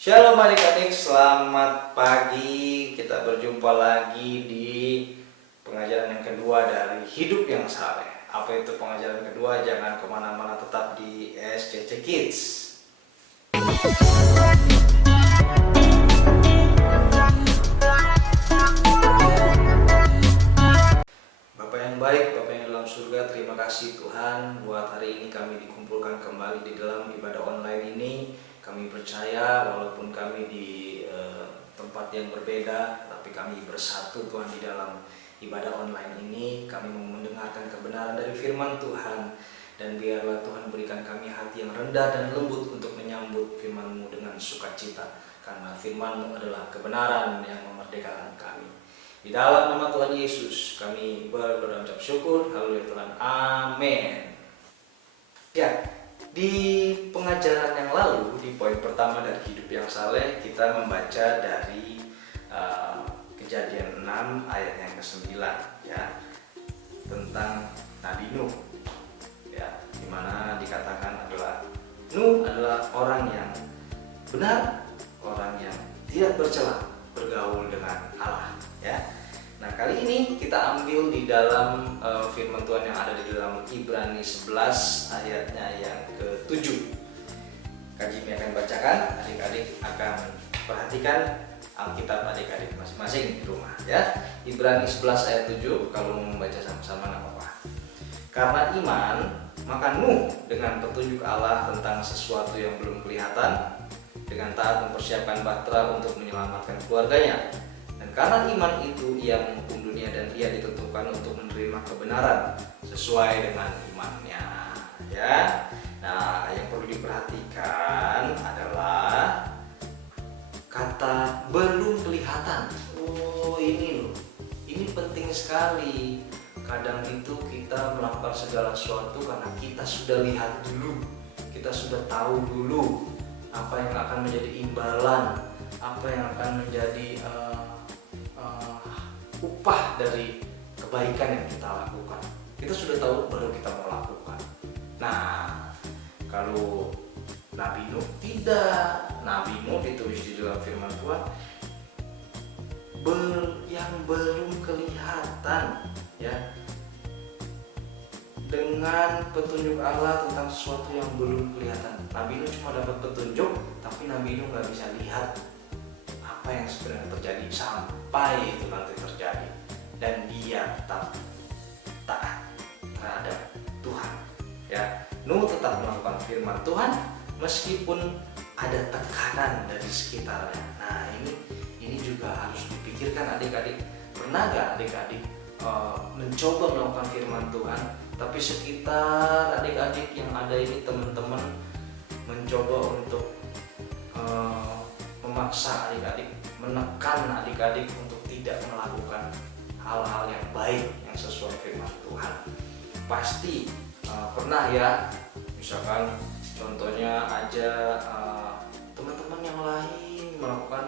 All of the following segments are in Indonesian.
Shalom adik-adik, selamat pagi. Kita berjumpa lagi di pengajaran yang kedua dari Hidup yang Saleh. Apa itu pengajaran kedua? Jangan kemana-mana, tetap di SCC Kids. Bapak yang baik, Bapak yang dalam surga, terima kasih Tuhan buat hari ini kami dikumpulkan kembali di dalam ibadah online ini. Kami percaya walaupun kami di tempat yang berbeda, tapi kami bersatu Tuhan di dalam ibadah online ini. Kami mau mendengarkan kebenaran dari firman Tuhan, dan biarlah Tuhan berikan kami hati yang rendah dan lembut untuk menyambut firman-Mu dengan sukacita, karena firman-Mu adalah kebenaran yang memerdekakan kami. Di dalam nama Tuhan Yesus kami berdoa dan ucap syukur. Haleluya Tuhan, amin. Ya, di pengajaran yang lalu, di poin pertama dari Hidup yang Saleh, kita membaca dari Kejadian 6 ayat yang ke-9, ya, tentang Nabi Nuh, ya, dimana dikatakan Nuh adalah orang yang benar, orang yang tidak bercela, bergaul dengan Allah, ya. Nah, kali ini kita ambil di dalam firman Tuhan yang ada di dalam Ibrani 11 ayatnya yang ke-7. Kak Jimmy akan bacakan, adik-adik akan perhatikan Alkitab adik-adik masing-masing di rumah, ya. Ibrani 11 ayat 7, kalau mau membaca sama-sama nggak apa-apa. Karena iman, maka Nuh dengan petunjuk Allah tentang sesuatu yang belum kelihatan, dengan taat mempersiapkan bahtera untuk menyelamatkan keluarganya. Dan karena iman itu ia menghukum dunia, dan ia ditentukan untuk menerima kebenaran sesuai dengan imannya, ya. Nah, yang perlu diperhatikan adalah kata belum kelihatan. Oh, ini loh, ini penting sekali. Kadang itu kita melakukan segala sesuatu karena kita sudah lihat dulu, kita sudah tahu dulu apa yang akan menjadi imbalan, apa yang akan menjadi upah dari kebaikan yang kita lakukan. Kita sudah tahu baru kita mau lakukan. Nah, kalau Nabi Nuh tidak. Nabi Nuh ditulis di dalam firman Tuhan yang belum kelihatan, ya, dengan petunjuk Allah tentang sesuatu yang belum kelihatan. Nabi Nuh cuma dapat petunjuk, tapi Nabi Nuh nggak bisa lihat apa yang sebenarnya terjadi sampai itu nanti terjadi, dan dia tetap taat terhadap Tuhan, ya. Nuh tetap melakukan firman Tuhan meskipun ada tekanan dari sekitarnya. Nah, ini juga harus dipikirkan adik-adik. Pernah gak adik-adik mencoba melakukan firman Tuhan, tapi sekitar adik-adik yang ada ini, teman-teman, mencoba untuk memaksa adik-adik, menekan adik-adik untuk tidak melakukan hal-hal yang baik yang sesuai firman Tuhan. Pasti pernah, ya, misalkan contohnya aja teman-teman yang lain melakukan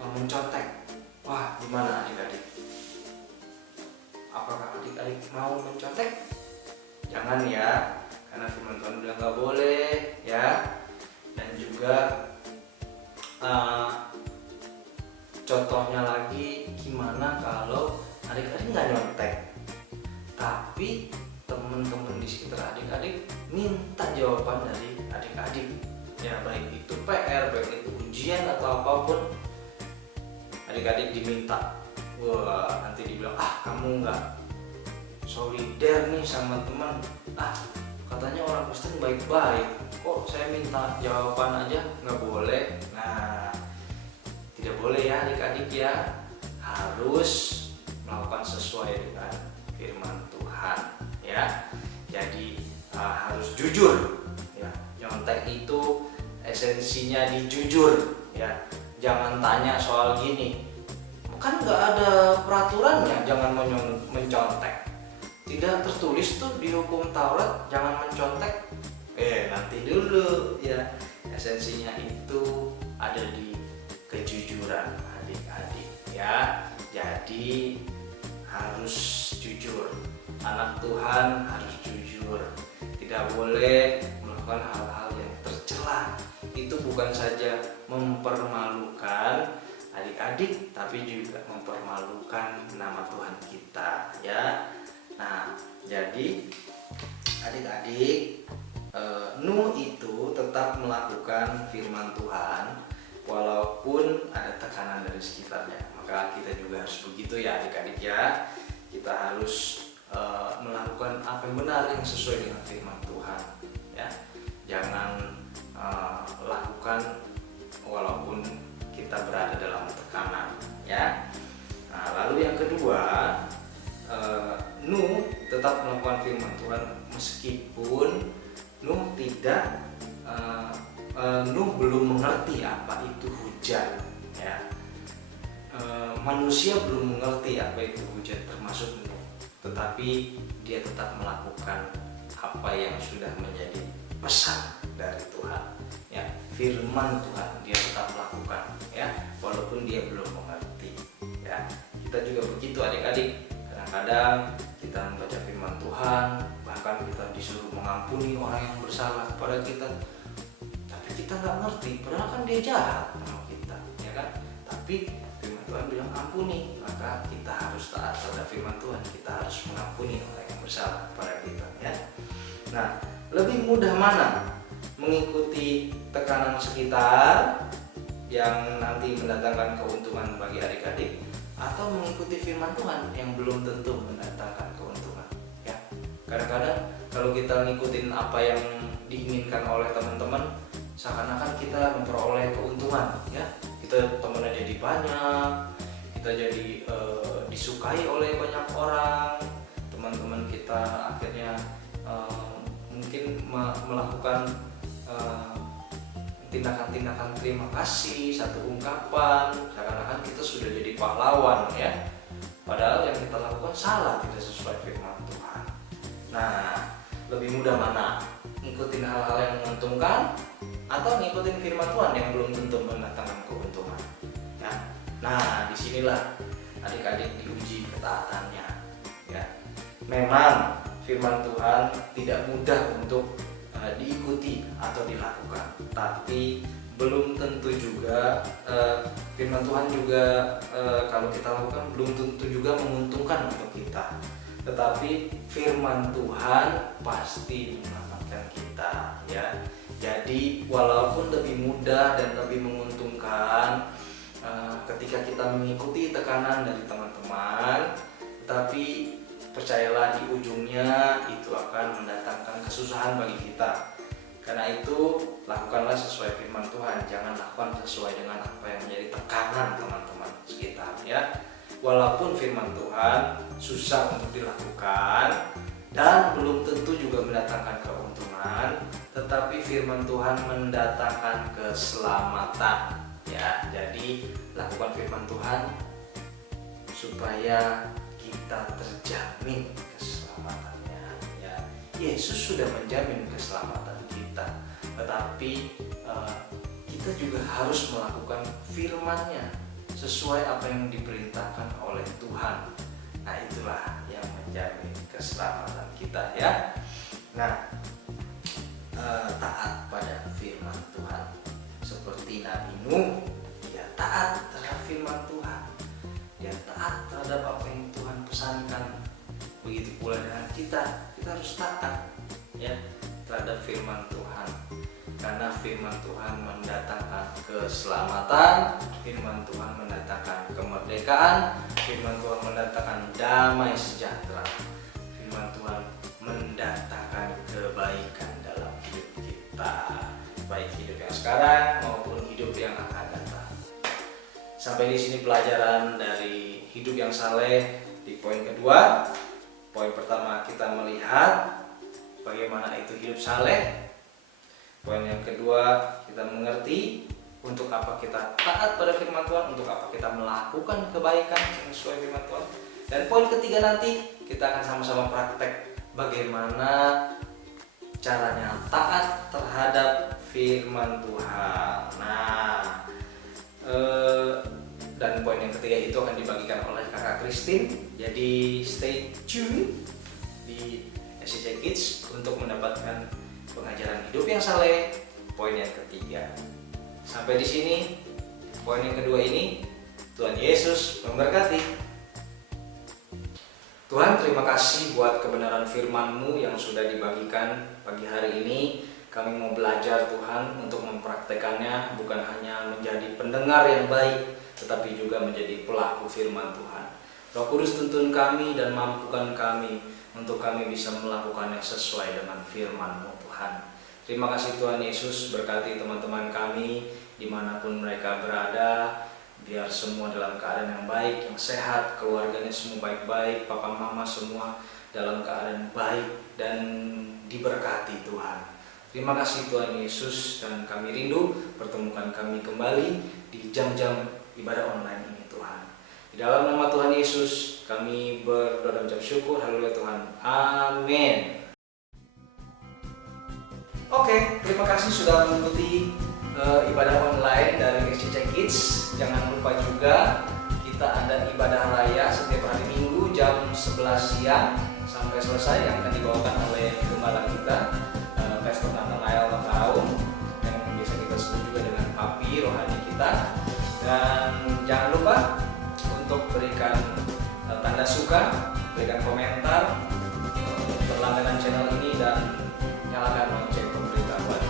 mencontek. Wah, gimana adik-adik? Apakah adik-adik mau mencontek? Jangan, ya, karena firman Tuhan bilang nggak boleh, ya. Dan juga contohnya lagi, gimana kalau adik-adik nggak nyontek, tapi teman-teman di sekitar adik-adik minta jawaban dari adik-adik, ya, baik itu PR, baik itu ujian atau apapun, adik-adik diminta. Wah, nanti dibilang, kamu nggak solider nih sama teman, katanya orang Kristen baik-baik, kok saya minta jawaban aja nggak boleh. Nah, tidak boleh, ya adik-adik, ya, harus melakukan sesuai dengan firman Tuhan, ya. Jadi harus jujur, ya. Nyontek itu esensinya di jujur, ya. Jangan tanya soal gini, kan nggak ada peraturannya jangan mencontek, tidak tertulis tuh di hukum Taurat jangan mencontek. Nanti dulu, ya. Esensinya itu ada di kejujuran adik-adik, ya. Jadi harus jujur. Anak Tuhan harus jujur. Tidak boleh melakukan hal-hal yang tercela. Itu bukan saja mempermalukan adik-adik, tapi juga mempermalukan nama Tuhan kita, ya. Nah, jadi adik-adik, Nuh itu tetap melakukan firman Tuhan walaupun ada tekanan dari sekitarnya. Maka kita juga harus begitu ya adik-adik ya. Kita harus melakukan apa yang benar, yang sesuai dengan firman Tuhan, ya. Jangan lakukan walaupun kita berada dalam tekanan, ya. Nah, lalu yang kedua, Nuh tetap melakukan firman Tuhan meskipun Nuh belum mengerti apa itu hujan, ya. Manusia belum mengerti apa itu hujan, termasuk Nuh, tetapi dia tetap melakukan apa yang sudah menjadi pesan dari Tuhan, ya. Firman Tuhan dia tetap lakukan, ya, walaupun dia belum mengerti, ya. Kita juga begitu adik-adik. Kadang-kadang kita membaca firman Tuhan, bahkan kita disuruh mengampuni orang yang bersalah kepada kita, tapi kita nggak ngerti, padahal kan dia jahat sama kita, ya kan? Tapi firman Tuhan bilang ampuni, maka kita harus taat pada firman Tuhan. Kita harus mengampuni orang yang bersalah kepada kita, ya. Nah, lebih mudah mana? Mengikuti tekanan sekitar yang nanti mendatangkan keuntungan bagi adik-adik, atau mengikuti firman Tuhan yang belum tentu mendatangkan keuntungan, ya. Kadang-kadang kalau kita ngikutin apa yang diinginkan oleh teman-teman, seakan-akan kita memperoleh keuntungan, ya. Kita temannya jadi banyak, kita jadi disukai oleh banyak orang, teman-teman kita akhirnya mungkin melakukan tindakan-tindakan terima kasih, satu ungkapan, seakan-akan kita sudah jadi pahlawan, ya. Padahal yang kita lakukan salah, tidak sesuai firman Tuhan. Nah, lebih mudah mana? Ngikutin hal-hal yang menguntungkan atau ngikutin firman Tuhan yang belum tentu mendatangkan keuntungan, ya. Nah, disinilah adik-adik diuji ketaatannya, ya. Memang firman Tuhan tidak mudah untuk diikuti atau dilakukan, tapi belum tentu juga firman Tuhan juga kalau kita lakukan belum tentu juga menguntungkan untuk kita. Tetapi firman Tuhan pasti menyelamatkan kita, ya. Jadi walaupun lebih mudah dan lebih menguntungkan ketika kita mengikuti tekanan dari teman-teman, tetapi percayalah di ujungnya itu akan mendatangkan kesusahan bagi kita. Karena itu lakukanlah sesuai firman Tuhan, jangan lakukan sesuai dengan apa yang menjadi tekanan teman-teman sekitar, ya. Walaupun firman Tuhan susah untuk dilakukan dan belum tentu juga mendatangkan keuntungan, tetapi firman Tuhan mendatangkan keselamatan, ya. Jadi lakukan firman Tuhan supaya kita terjamin keselamatannya, ya. Yesus sudah menjamin keselamatan kita, tetapi kita juga harus melakukan firman-Nya sesuai apa yang diperintahkan oleh Tuhan. Nah, itulah yang menjamin keselamatan kita, ya. Nah, taat pada firman Tuhan seperti Nabi Nuh, dia taat terhadap firman Tuhan. Dia taat terhadap apa yang Tuhan pesankan. Begitu pula dengan kita harus taat, ya, terhadap firman Tuhan. Karena firman Tuhan mendatangkan keselamatan, firman Tuhan mendatangkan kemerdekaan, firman Tuhan mendatangkan damai sejahtera, firman Tuhan mendatangkan kebaikan dalam hidup kita, baik hidup yang sekarang maupun hidup yang akan datang. Sampai di sini pelajaran dari hidup yang saleh di poin kedua. Poin pertama kita melihat bagaimana itu hidup saleh. Poin yang kedua kita mengerti untuk apa kita taat pada firman Tuhan, untuk apa kita melakukan kebaikan sesuai firman Tuhan. Dan poin ketiga nanti kita akan sama-sama praktek bagaimana caranya taat terhadap firman Tuhan. Nah, dan poin yang ketiga itu akan dibagikan oleh kakak Christine. Jadi stay tune di SCC Kids untuk mendapatkan pengajaran hidup yang saleh poin yang ketiga. Sampai di sini poin yang kedua ini. Tuhan Yesus memberkati. Tuhan, terima kasih buat kebenaran firman-Mu yang sudah dibagikan pagi hari ini. Kami mau belajar Tuhan untuk mempraktekannya, bukan hanya menjadi pendengar yang baik, tetapi juga menjadi pelaku firman Tuhan. Roh Kudus, tuntun kami dan mampukan kami untuk kami bisa melakukannya sesuai dengan firman-Mu Tuhan. Terima kasih Tuhan Yesus, berkati teman-teman kami dimanapun mereka berada. Biar semua dalam keadaan yang baik, yang sehat, keluarganya semua baik-baik, papa mama semua dalam keadaan baik dan diberkati Tuhan. Terima kasih Tuhan Yesus, dan kami rindu pertemukan kami kembali di jam-jam ibadah online ini Tuhan. Di dalam nama Tuhan Yesus kami berdoa dan ucap syukur. Haleluya Tuhan. Amin. Oke, terima kasih sudah mengikuti ibadah online dari SCC Kids. Jangan lupa juga kita ada ibadah raya setiap hari Minggu jam 11 siang sampai selesai yang akan dibawakan oleh gembala kita, Pastor Nathanael Mataung, yang biasa kita sebut juga dengan Papi rohani kita. Dan jangan lupa untuk berikan tanda suka, berikan komentar, berlangganan channel ini, dan nyalakan lonceng pemberitahuan.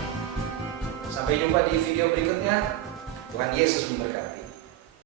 Sampai jumpa di video berikutnya. Tuhan Yesus memberkati.